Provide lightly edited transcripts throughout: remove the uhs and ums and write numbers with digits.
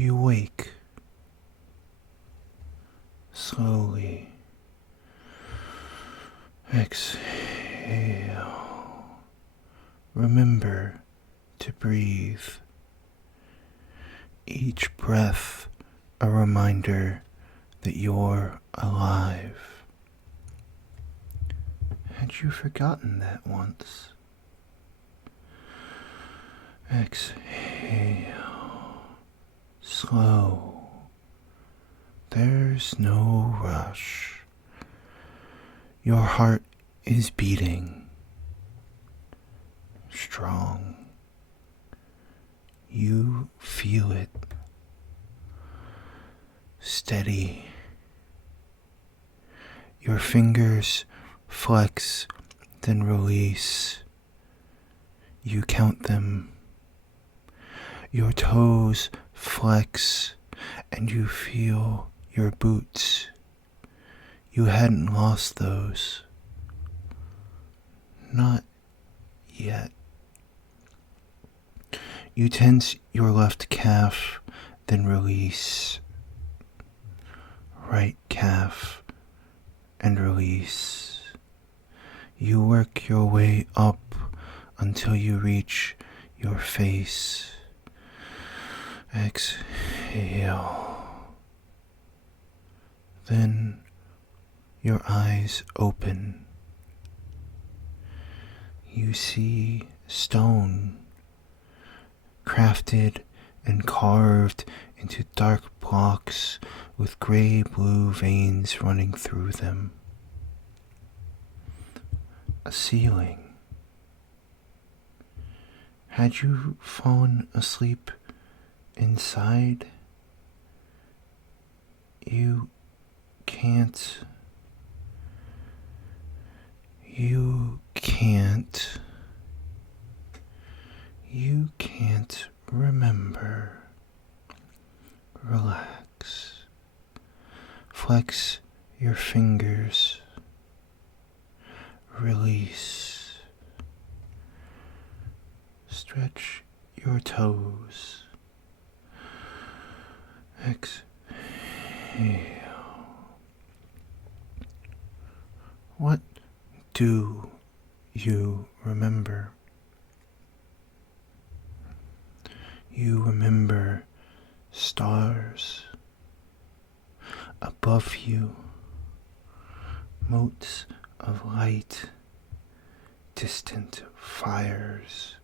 You wake slowly. Exhale. Remember to breathe. Each breath a reminder that you're alive. Had you forgotten that once? Exhale. Slow. There's no rush. Your heart is beating. Strong. You feel it. Steady. Your fingers flex, then release. You count them. Your toes flex, and you feel your boots. You hadn't lost those. Not yet. You tense your left calf, then release. Right calf, and release. You work your way up until you reach your face. Exhale. Then your eyes open. You see stone, crafted and carved into dark blocks with gray-blue veins running through them. A ceiling. Had you fallen asleep inside? You can't. You can't remember. Relax. Flex your fingers. Release. Stretch your toes. Exhale. What do you remember? You remember stars above you, motes of light, distant fires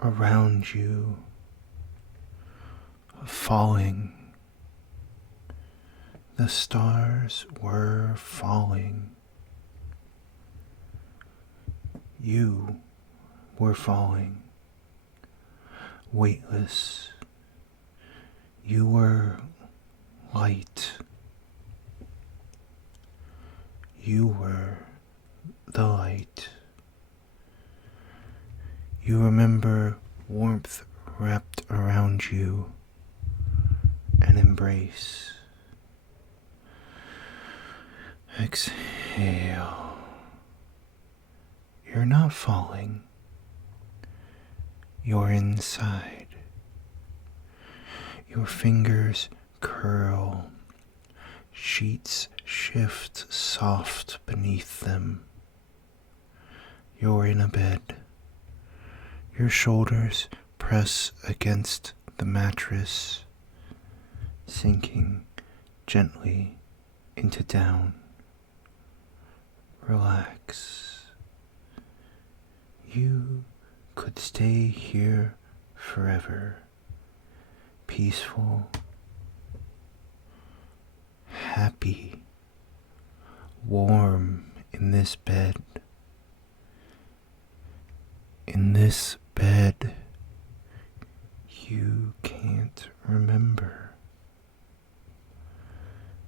around you, falling. The stars were falling. You were falling, weightless. You were light. You were the light. You remember warmth wrapped around you, an embrace. Exhale. You're not falling. You're inside. Your fingers curl. Sheets shift soft beneath them. You're in a bed. Your shoulders press against the mattress, sinking gently into down. Relax. You could stay here forever, peaceful, happy, warm in this bed. In this bed, you can't remember.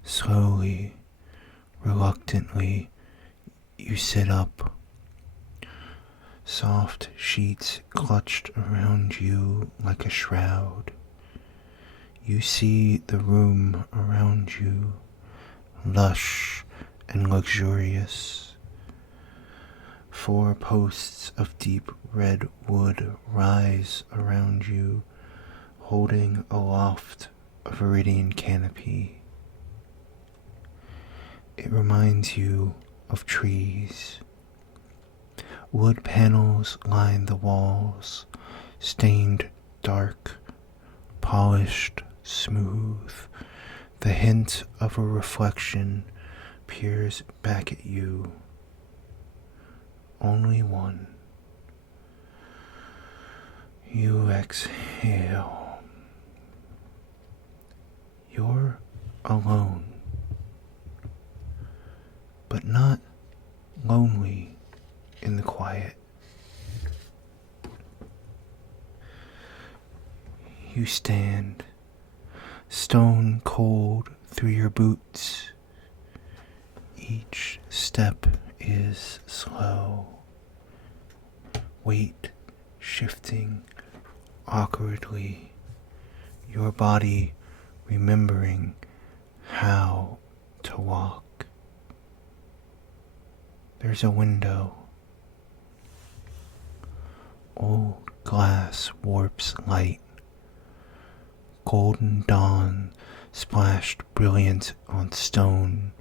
Slowly, reluctantly, you sit up. Soft sheets clutched around you like a shroud. You see the room around you, lush and luxurious. 4 posts of deep red wood rise around you, holding aloft a viridian canopy. It reminds you of trees. Wood panels line the walls, stained dark, polished smooth. The hint of a reflection peers back at you. Only one. You exhale. You're alone, but not lonely in the quiet. You stand, stone cold through your boots. Each step is slow, weight shifting awkwardly, your body remembering how to walk. There's a window. Old glass warps light. Golden dawn splashed brilliant on stone.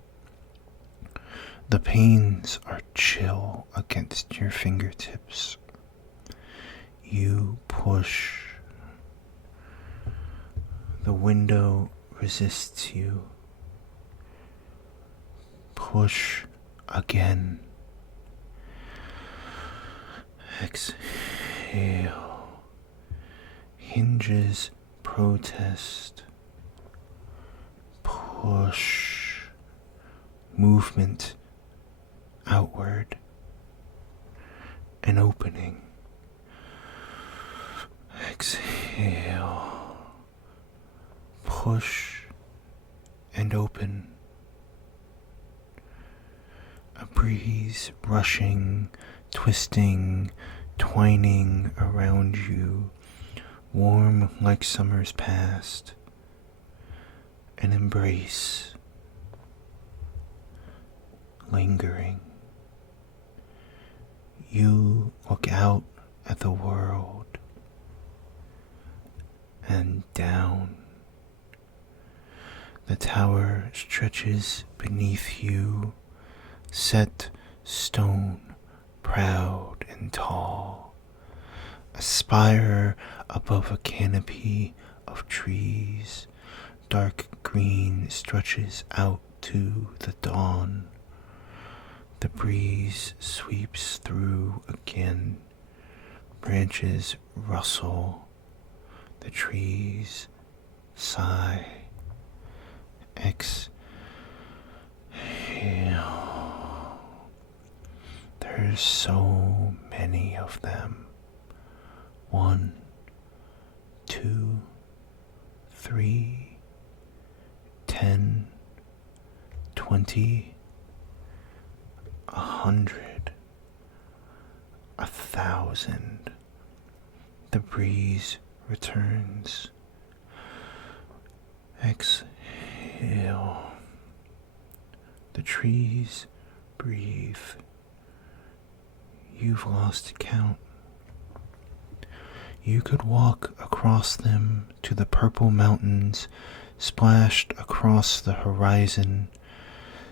The panes are chill against your fingertips. You push. The window resists you. Push again. Exhale. Hinges protest. Push. Movement outward. An opening. Exhale. Push and open. A breeze rushing, twisting, twining around you, warm like summer's past. An embrace, lingering. You look out at the world and down. The tower stretches beneath you, set stone, proud and tall. A spire above a canopy of trees, dark green stretches out to the dawn. The breeze sweeps through again, branches rustle, the trees sigh. Exhale. There's so many of them. 1, 2, 3, 10, 20, 100, 1,000. The breeze returns. Exhale. The trees breathe. You've lost count. You could walk across them to the purple mountains splashed across the horizon.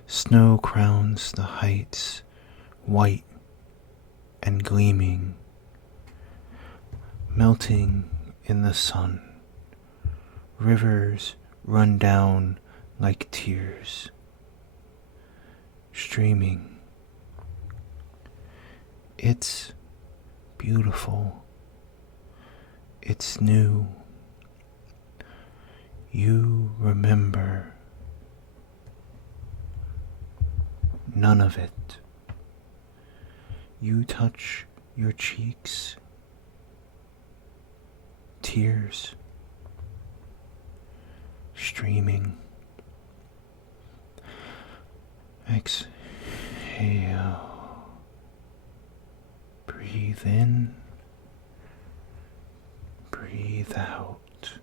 Snow crowns the heights, white and gleaming, melting in the sun. Rivers run down like tears, streaming. It's beautiful. It's new. You remember none of it. You touch your cheeks. Tears streaming. Exhale. Breathe in. Breathe out.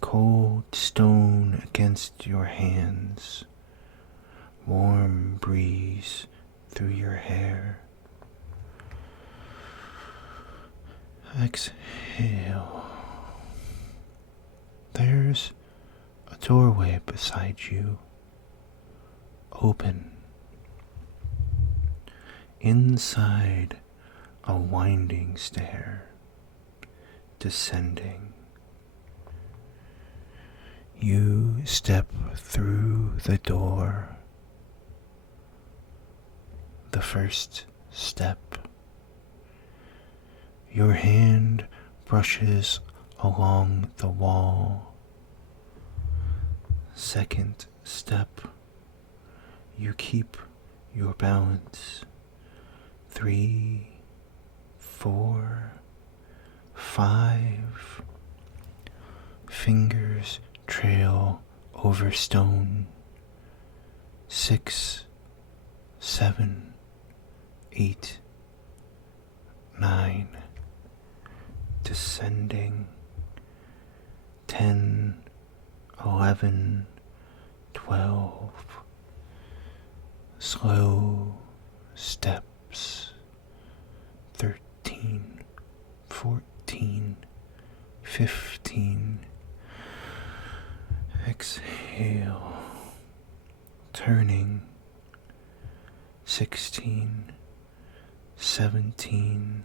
Cold stone against your hands. Warm breeze through your hair. Exhale. There's a doorway beside you, open. Inside a winding stair, descending. You step through the door. The first step. Your hand brushes along the wall. Second step. You keep your balance. 3, 4, 5. Fingers trail over stone. 6, 7, 8, 9. Descending. 10, 11, 12. Slow steps. 13, 14, 15. Exhale. Turning. 16, 17.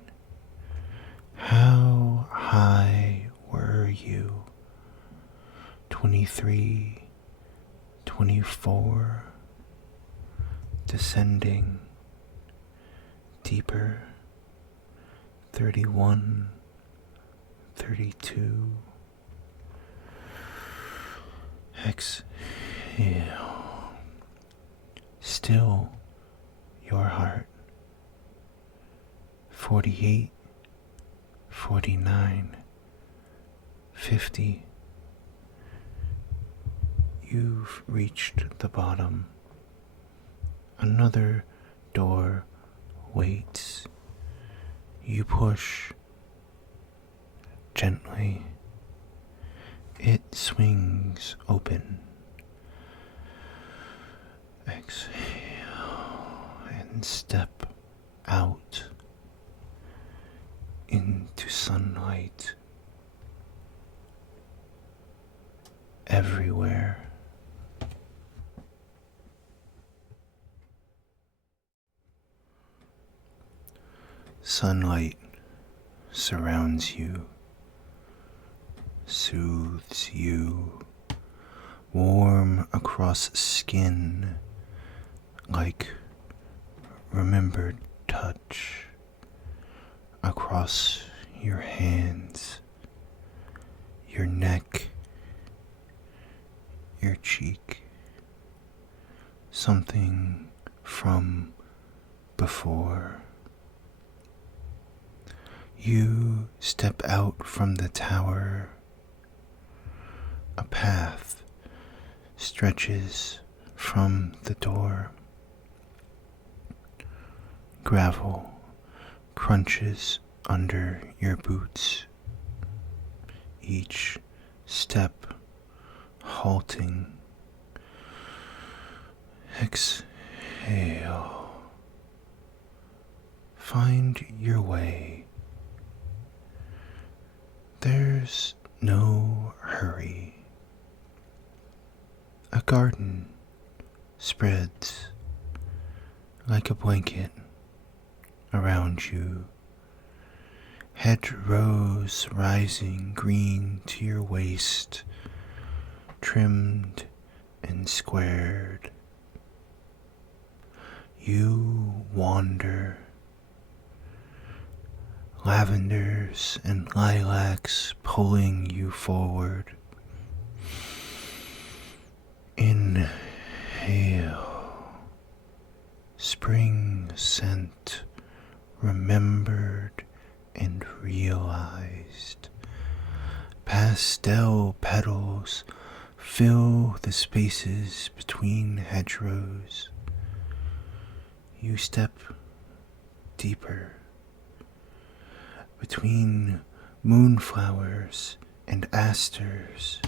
How high were you? 23, 24. Descending. Deeper. 31, 32. Exhale. Still your heart. 48, 49, 50. You've reached the bottom. Another door waits. You push gently. It swings open. Exhale and step out into sunlight everywhere. Sunlight surrounds you, soothes you, warm across skin like remembered touch, across your hands, your neck, your cheek, something from before. You step out from the tower. A path stretches from the door. Gravel crunches under your boots. Each step halting. Exhale. Find your way. There's no hurry. A garden spreads like a blanket around you. Hedgerows rising green to your waist, trimmed and squared. You wander. Lavenders and lilacs pulling you forward. Inhale. Spring scent remembered and realized. Pastel petals fill the spaces between hedgerows. You step deeper. Between moonflowers and asters,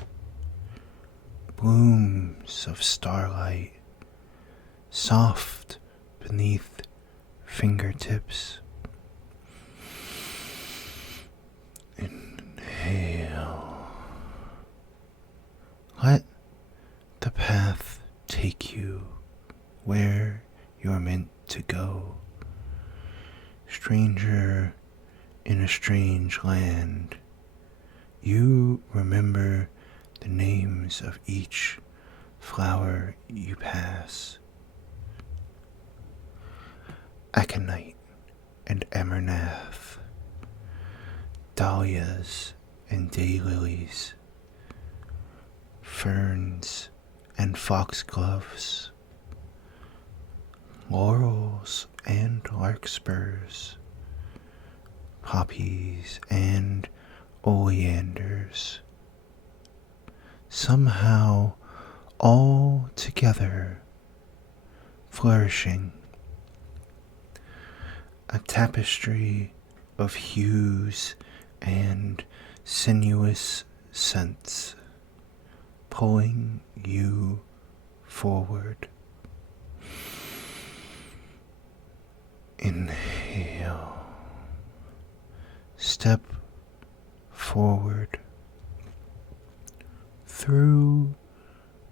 blooms of starlight, soft beneath fingertips. Inhale. take you where you're meant to go. Stranger in a strange land, you remember the names of each flower you pass. Aconite and amarnath, dahlias and daylilies, ferns and foxgloves, laurels and larkspurs, poppies and oleanders, somehow all together flourishing, a tapestry of hues and sinuous scents pulling you forward. Inhale. Step forward through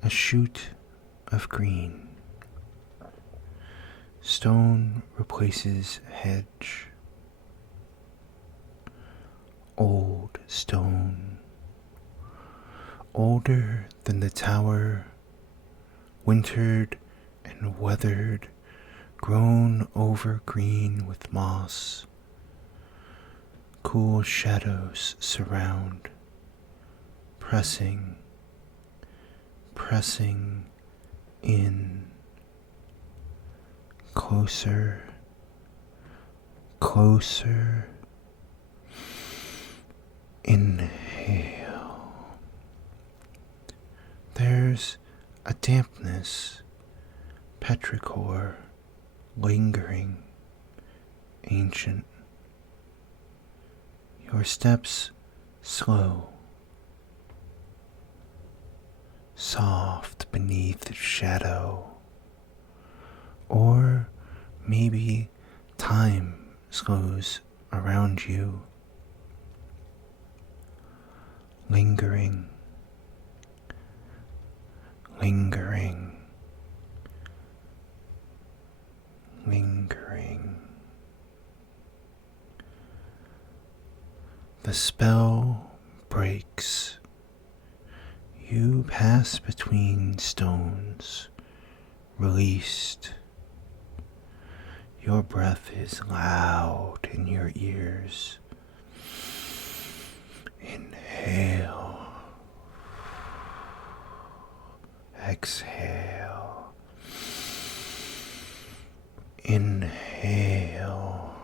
a shoot of green. Stone replaces hedge. Old stone, older than the tower, wintered and weathered, grown over green with moss. Cool shadows surround, pressing in, closer, closer. Inhale. There's a dampness, petrichor, lingering, ancient. Your steps slow, soft beneath shadow, or maybe time slows around you, lingering, lingering, lingering. The spell breaks. You pass between stones, released. Your breath is loud in your ears. Inhale. Exhale. Inhale.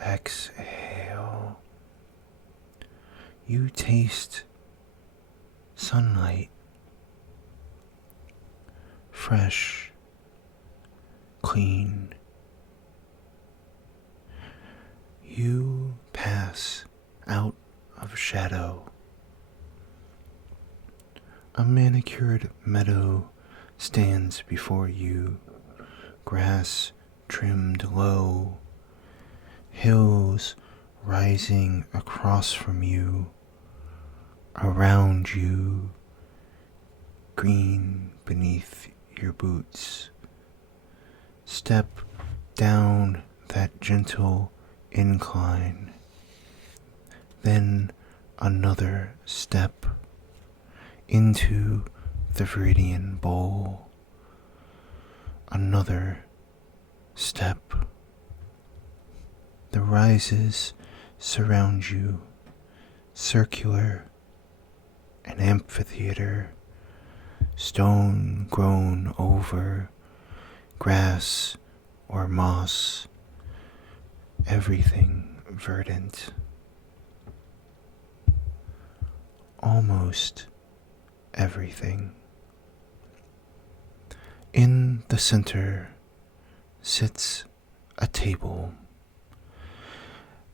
Exhale. You taste sunlight, fresh, clean. You pass out of shadow. A manicured meadow stands before you, grass trimmed low, hills rising across from you, around you, green beneath your boots. Step down that gentle incline, then another step into the Viridian bowl, another step. The rises surround you, circular, an amphitheater, stone grown over, grass or moss, everything verdant. Almost everything. In the center sits a table,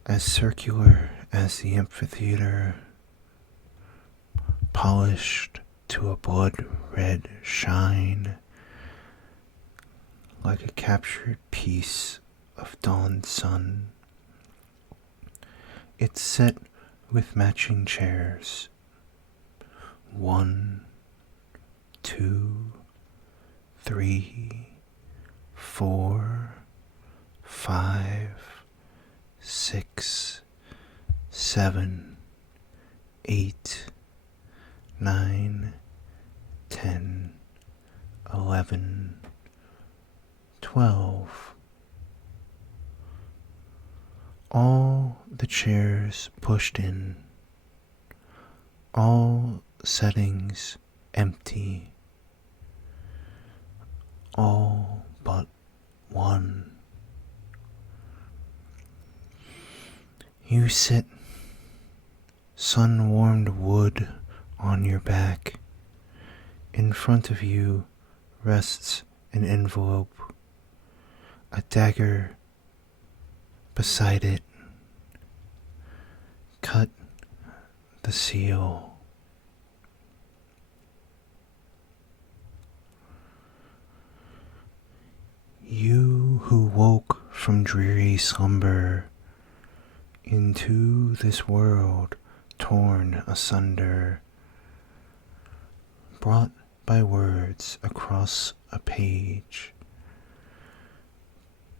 as circular as the amphitheater, polished to a blood-red shine, like a captured piece of dawn sun. It's set with matching chairs, one 2, 3, 4, 5, 6, 7, 8, 9, 10, 11, 12. All the chairs pushed in, all settings empty, all but one. You sit, sun-warmed wood on your back. In front of you rests an envelope, a dagger beside it. Cut the seal. You who woke from dreary slumber into this world torn asunder, brought by words across a page,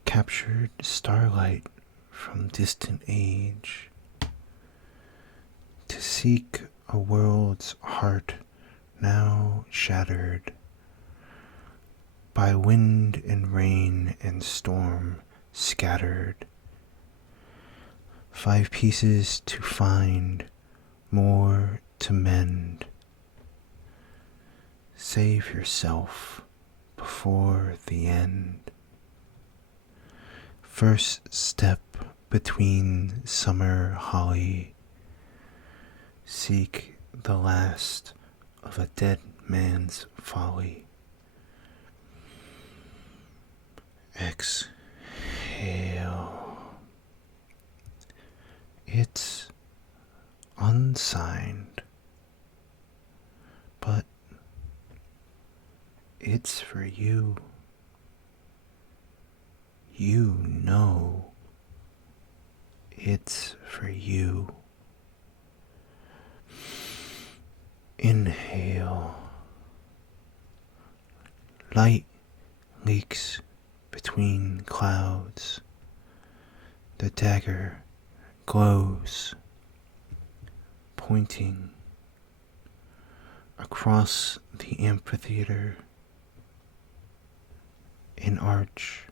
captured starlight from distant age, to seek a world's heart now shattered by wind and rain and storm scattered. 5 pieces to find, more to mend. Save yourself before the end. First step between summer holly. Seek the last of a dead man's folly. Exhale. It's unsigned, but it's for you. You know it's for you. Inhale. Light leaks between clouds. The dagger glows, pointing across the amphitheater. An arch,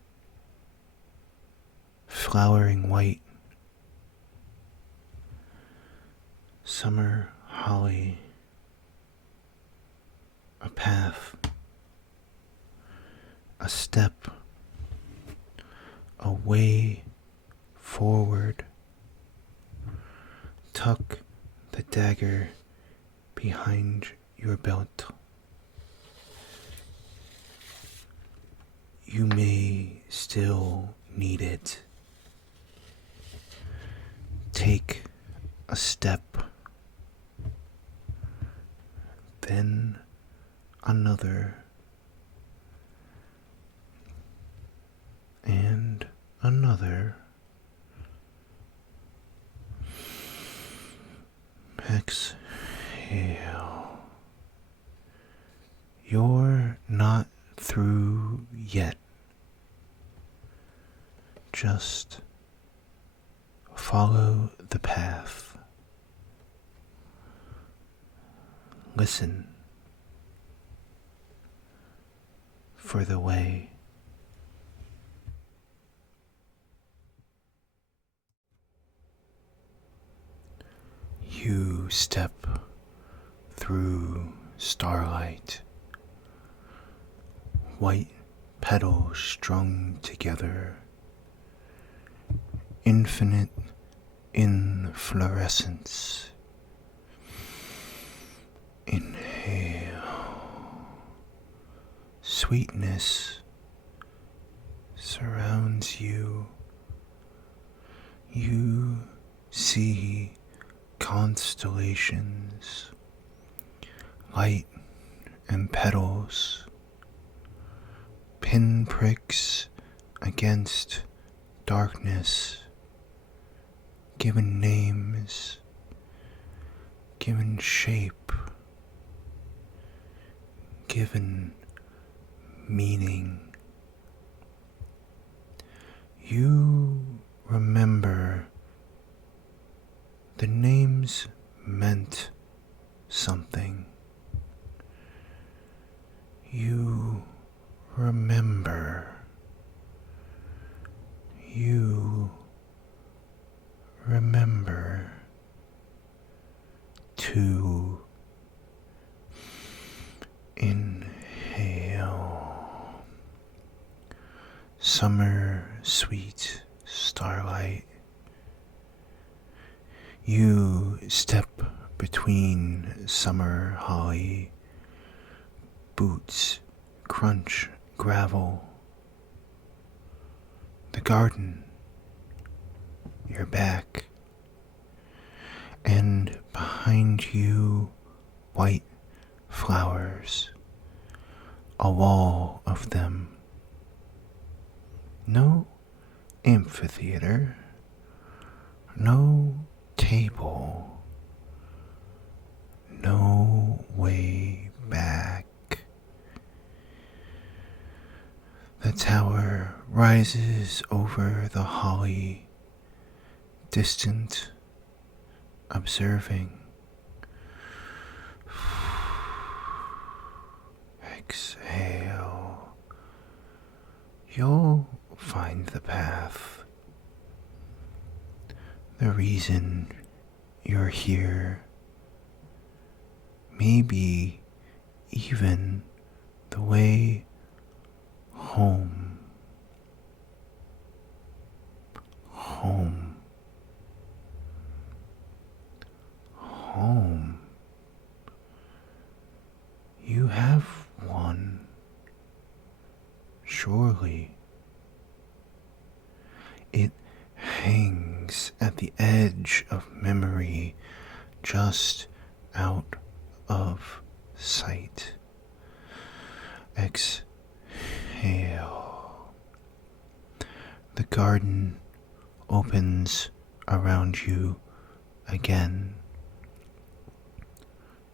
flowering white. Summer holly, a path, a step, a way forward. Tuck the dagger behind your belt. You may still need it. Take a step, then another, and another. Exhale. You're not through yet. Just follow the path. Listen for the way. You step through starlight, white petals strung together, infinite inflorescence. Inhale. Sweetness surrounds you. You see constellations, light and petals, pinpricks against darkness, given names, given shape, given meaning. You remember the names meant something. You remember. You remember to inhale. Summer sweet starlight. You step between summer holly, boots crunch gravel, the garden, your back, and behind you white flowers, a wall of them. No amphitheater, no table, no way back. The tower rises over the holly, distant, observing. Exhale. You'll find the path. The reason you're here. Maybe even the way home. Home. Home. You have one, surely. It hangs at the edge of memory, just out of sight. Exhale. The garden opens around you again.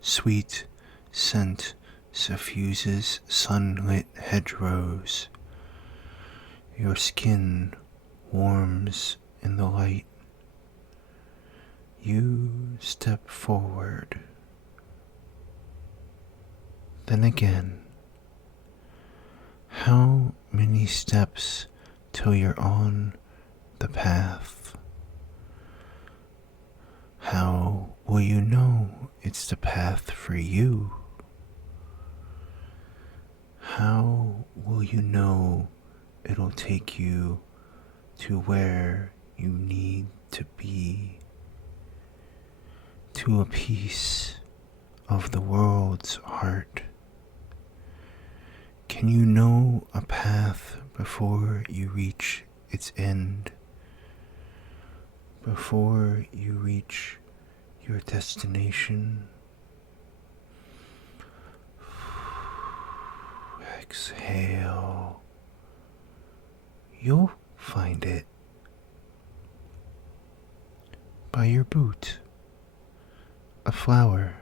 Sweet scent suffuses sunlit hedgerows. Your skin warms in the light. You step forward. Then again. How many steps till you're on the path? How will you know it's the path for you? How will you know it'll take you to where you need to be? To a piece of the world's heart. Can you know a path before you reach its end? Before you reach your destination? Exhale. You'll find it by your boot. A flower.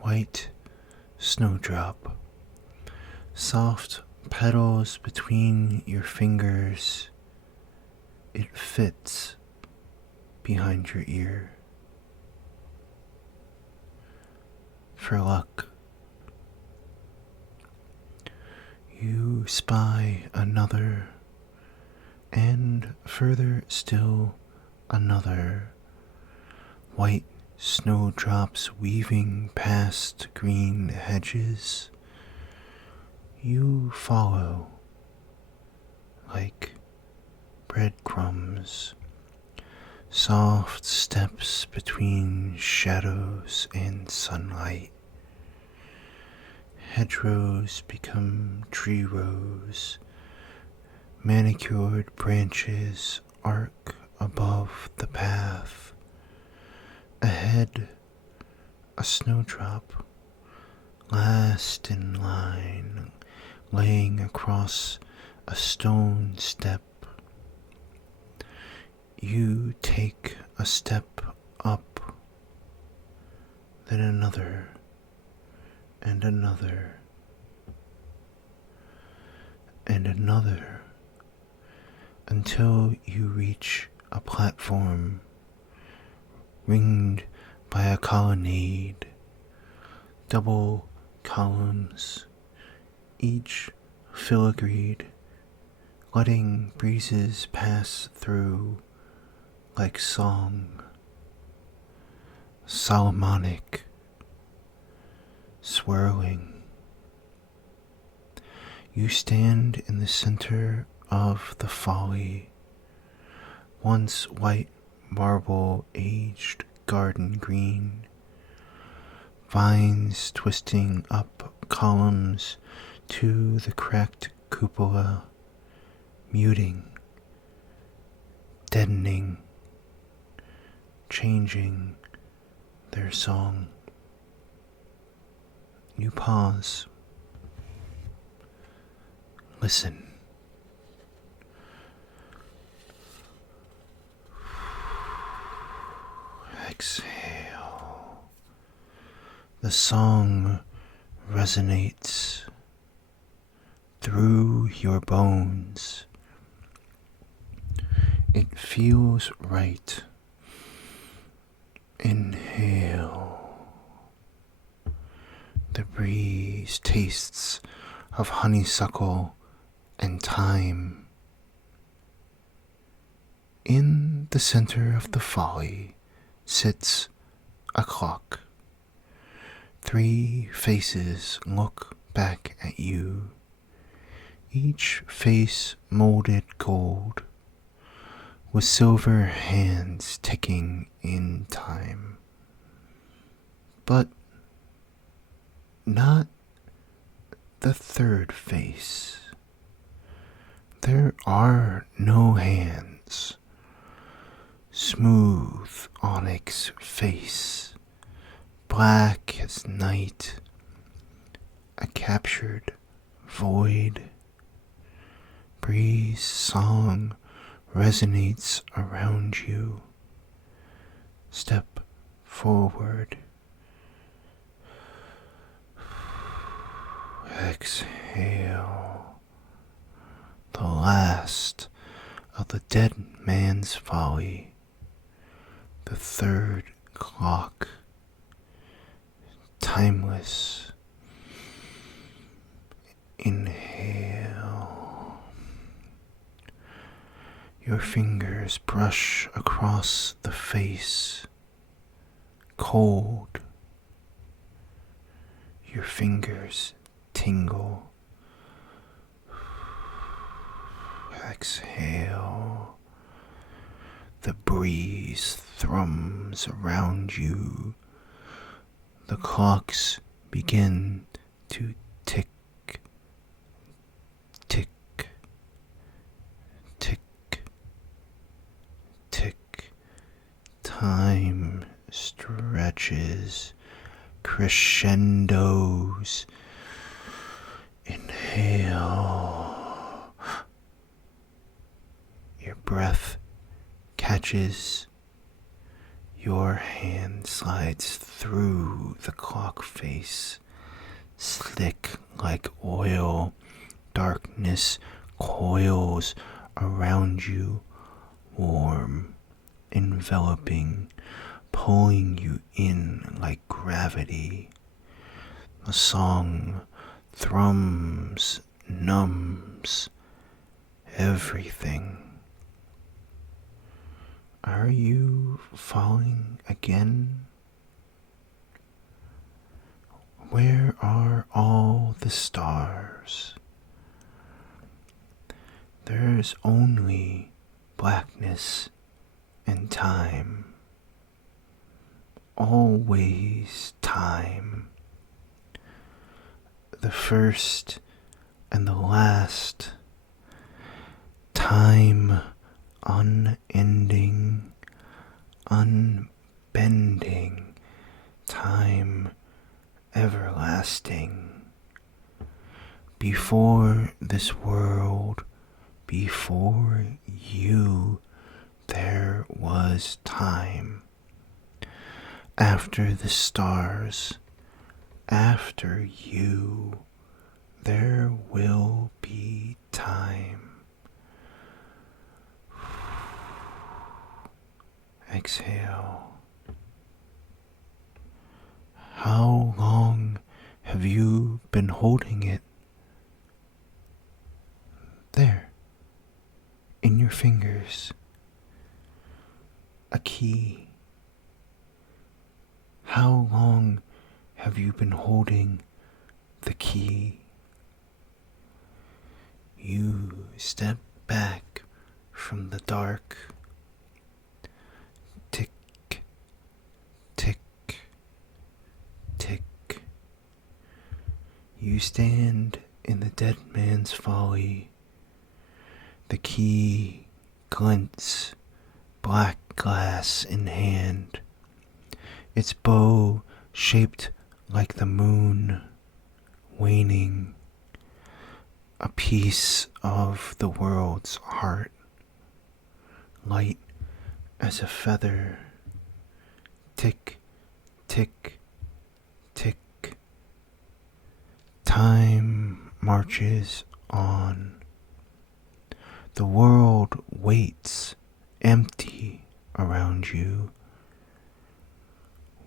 White snowdrop. Soft petals between your fingers. It fits behind your ear. For luck. You spy another, and further still another. White snowdrops weaving past green hedges. You follow like breadcrumbs, soft steps between shadows and sunlight. Hedgerows become tree rows, manicured branches arc above the path. Ahead, a snowdrop, last in line, laying across a stone step. You take a step up, then another, and another, and another, until you reach a platform ringed by a colonnade, double columns, each filigreed, letting breezes pass through like song, Solomonic, swirling. You stand in the center of the folly, once white marble aged garden green, vines twisting up columns to the cracked cupola, muting, deadening, changing their song. You pause. Listen. Exhale. The song resonates through your bones. It feels right. Inhale. The breeze tastes of honeysuckle and thyme. In the center of the folly sits a clock. 3 faces look back at you, each face molded gold, with silver hands ticking in time. But not the third face. There are no hands. Smooth onyx face, black as night, a captured void. Breeze song resonates around you. Step forward. Exhale. The last of the dead man's folly. The third clock. Timeless. Inhale. Your fingers brush across the face. Cold. Your fingers tingle. Exhale. The breeze thrums around you. The clocks begin to tick, tick, tick, tick. Time stretches, crescendos. Inhale. Your breath catches. Your hand slides through the clock face, slick like oil. Darkness coils around you, warm, enveloping, pulling you in like gravity. The song thrums, numbs everything. Are you falling again? Where are all the stars? There's only blackness and time. Always time. The first and the last. Time unending, unbending, time everlasting. Before this world, before you, there was time. After the stars, After you, there will be time. Exhale. How long have you been holding it? There, in your fingers. A key. How long have you been holding the key? You step back from the dark. Tick, tick, tick. You stand in the dead man's folly. The key glints, black glass in hand, its bow shaped like the moon, waning, a piece of the world's heart, light as a feather. Tick, tick, tick. Time marches on. The world waits empty around you,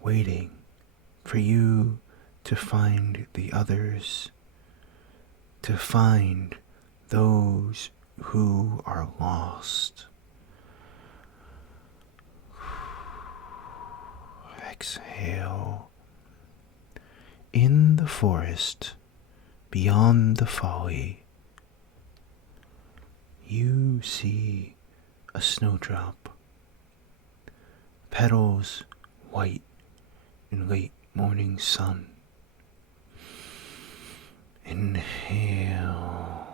waiting for you to find the others, to find those who are lost. Exhale. In the forest, beyond the folly, you see a snowdrop, petals white in late morning sun. Inhale.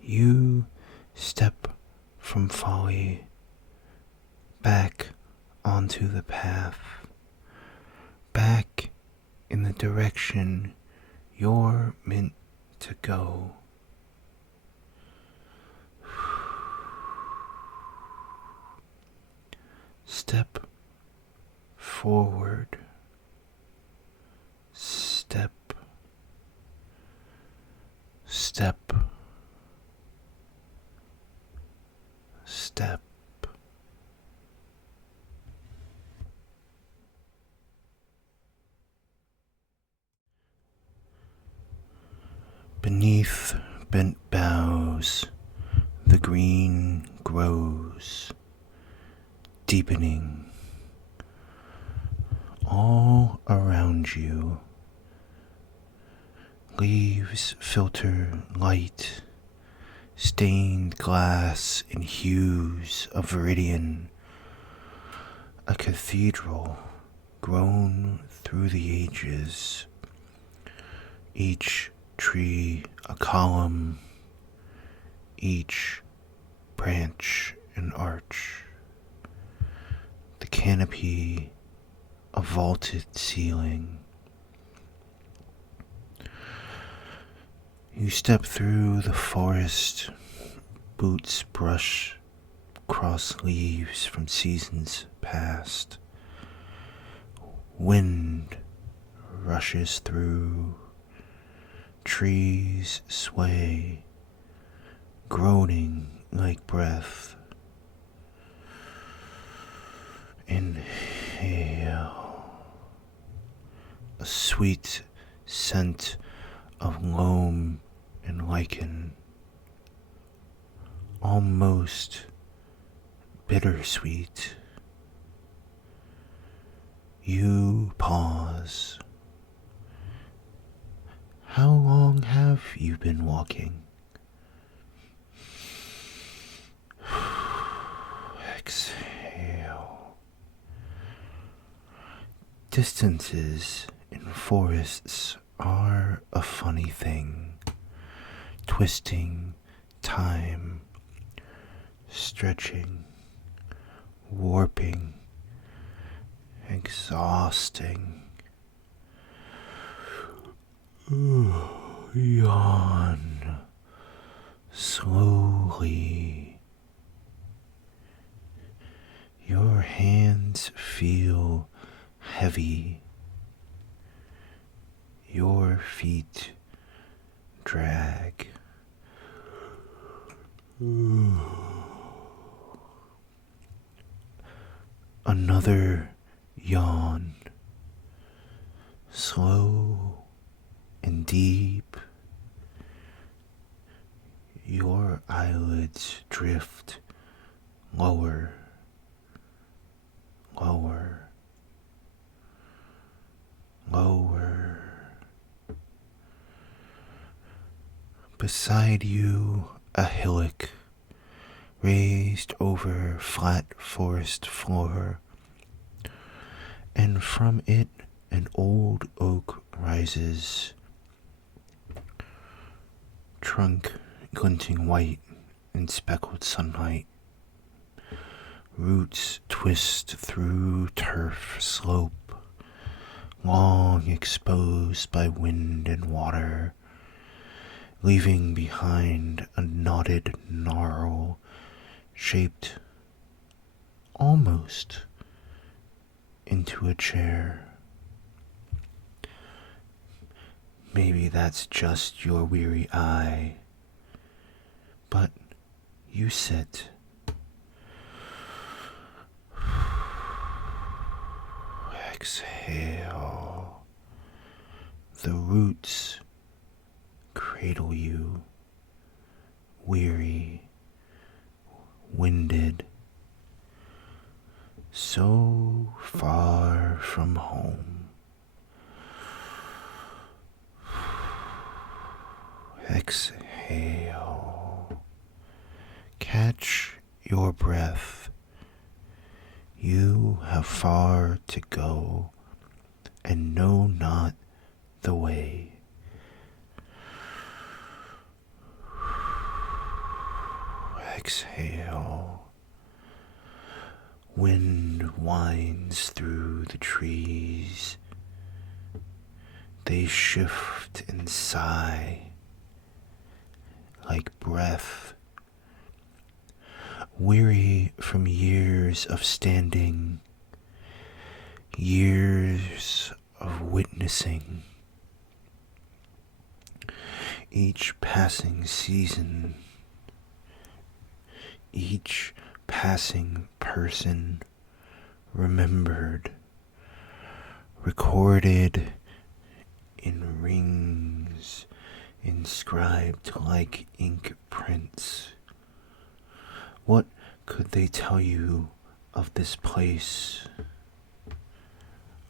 You step from folly back onto the path, back in the direction you're meant to go. Step forward, step, step, step. Beneath bent boughs, the green grows, deepening. All around you, leaves filter light, stained glass in hues of viridian, a cathedral grown through the ages, each tree a column, each branch an arch, the canopy a vaulted ceiling. You step through the forest, boots brush across leaves from seasons past. Wind rushes through, trees sway, groaning like breath. Inhale. A sweet scent of loam and lichen, almost bittersweet. You pause. How long have you been walking? Exhale. Distances in forests are a funny thing, twisting time, stretching, warping, exhausting. Yawn slowly. Your hands feel heavy, your feet drag. Another yawn, slow and deep. Your eyelids drift lower, lower, lower. Beside you, a hillock raised over flat forest floor, and from it an old oak rises, trunk glinting white in speckled sunlight. Roots twist through turf slope, long exposed by wind and water, leaving behind a knotted gnarl shaped almost into a chair. Maybe that's just your weary eye, but you sit. Exhale. The roots cradle you, weary, winded, so far from home. Exhale. Catch your breath. You have far to go and know not the way. Exhale. Wind winds through the trees. They shift and sigh like breath. Weary from years of standing, years of witnessing. Each passing season, each passing person remembered, recorded in rings, inscribed like ink prints. What could they tell you of this place,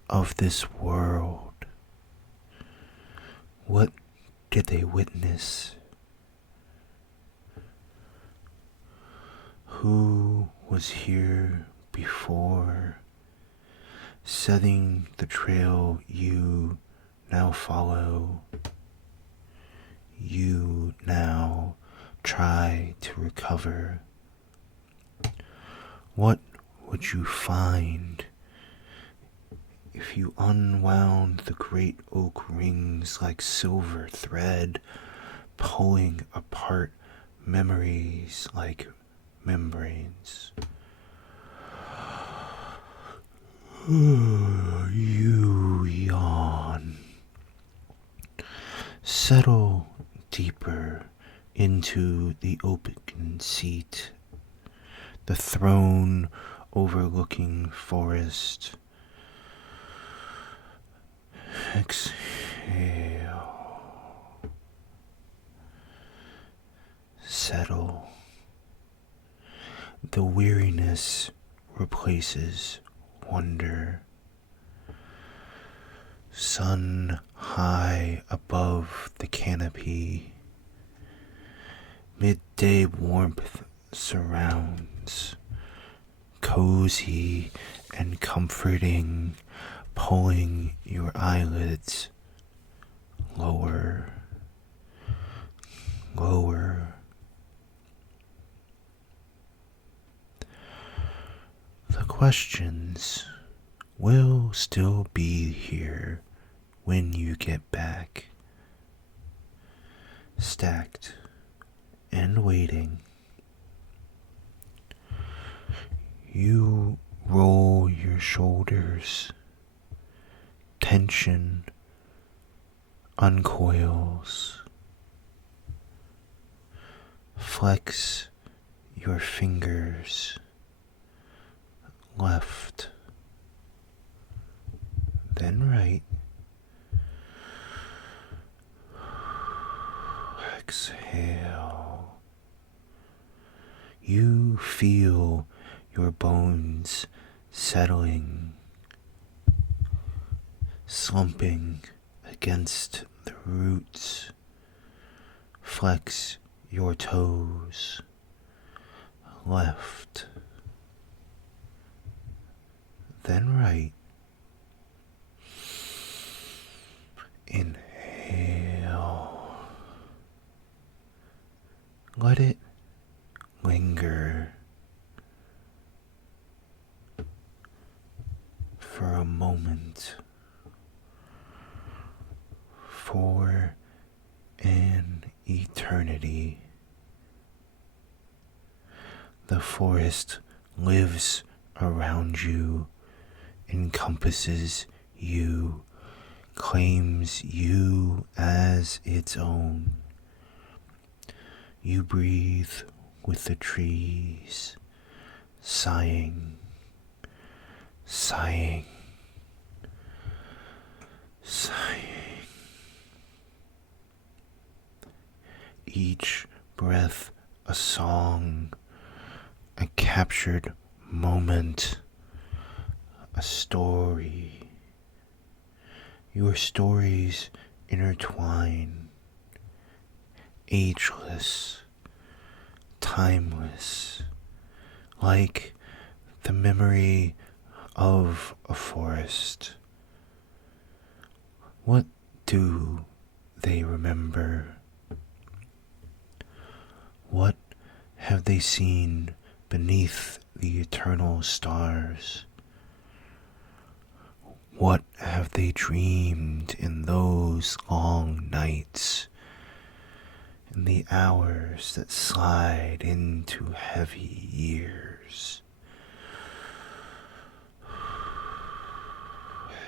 of this world? What did they witness? Who was here before, setting the trail you now follow? You now try to recover. What would you find if you unwound the great oak rings like silver thread, pulling apart memories like membranes? You yawn. Settle deeper into the open seat, the throne overlooking forest. Exhale. Settle. The weariness replaces wonder. Sun high above the canopy. Midday warmth surrounds, cozy and comforting, pulling your eyelids lower, lower. The questions will still be here when you get back, stacked and waiting. You roll your shoulders, tension uncoils. Flex your fingers left, then right. Exhale. You feel your bones settling, slumping against the roots. Flex your toes left, then right. Inhale. Let it linger for a moment, for an eternity. The forest lives around you, encompasses you, claims you as its own. You breathe with the trees, sighing, sighing, sighing. Each breath a song, a captured moment, a story. Your stories intertwine, ageless, timeless, like the memory of a forest. What do they remember? What have they seen beneath the eternal stars? What have they dreamed in those long nights, in the hours that slide into heavy years?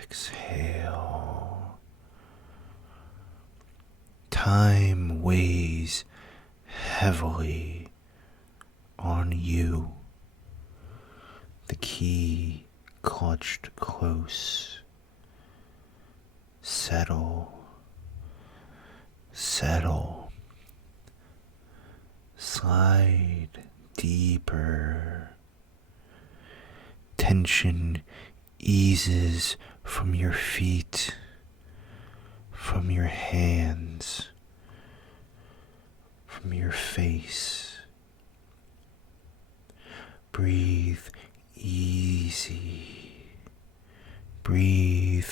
Exhale. Time weighs heavily on you, the key clutched close. Settle, settle, slide deeper. Tension eases from your feet, from your hands, from your face. Breathe easy. Breathe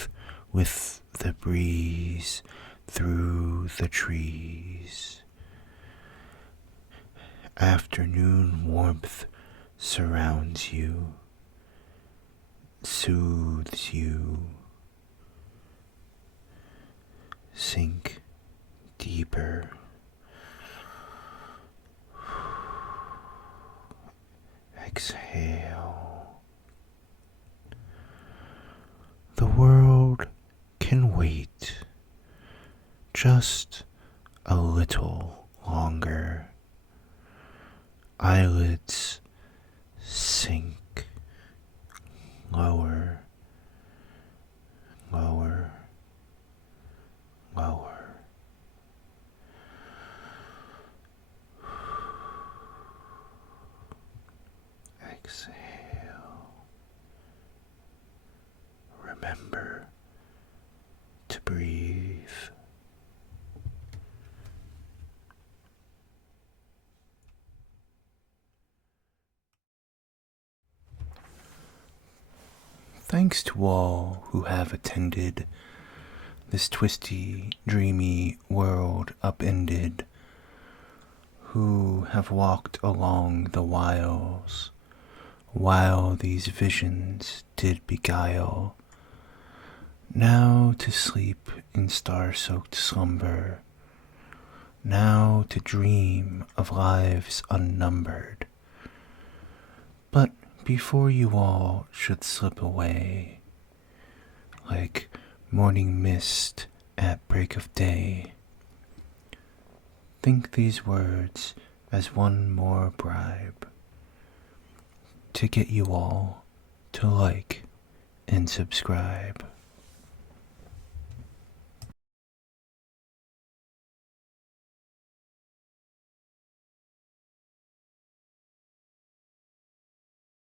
with the breeze through the trees. Afternoon warmth surrounds you, soothes you. Sink deeper. Exhale. The world can wait just a little longer. Eyelids sink lower, lower, lower. Exhale. Remember to breathe. Thanks to all who have attended this twisty, dreamy world upended, who have walked along the whiles, while these visions did beguile, now to sleep in star-soaked slumber, now to dream of lives unnumbered. But before you all should slip away, like morning mist at break of day. Think these words as one more bribe to get you all to like and subscribe.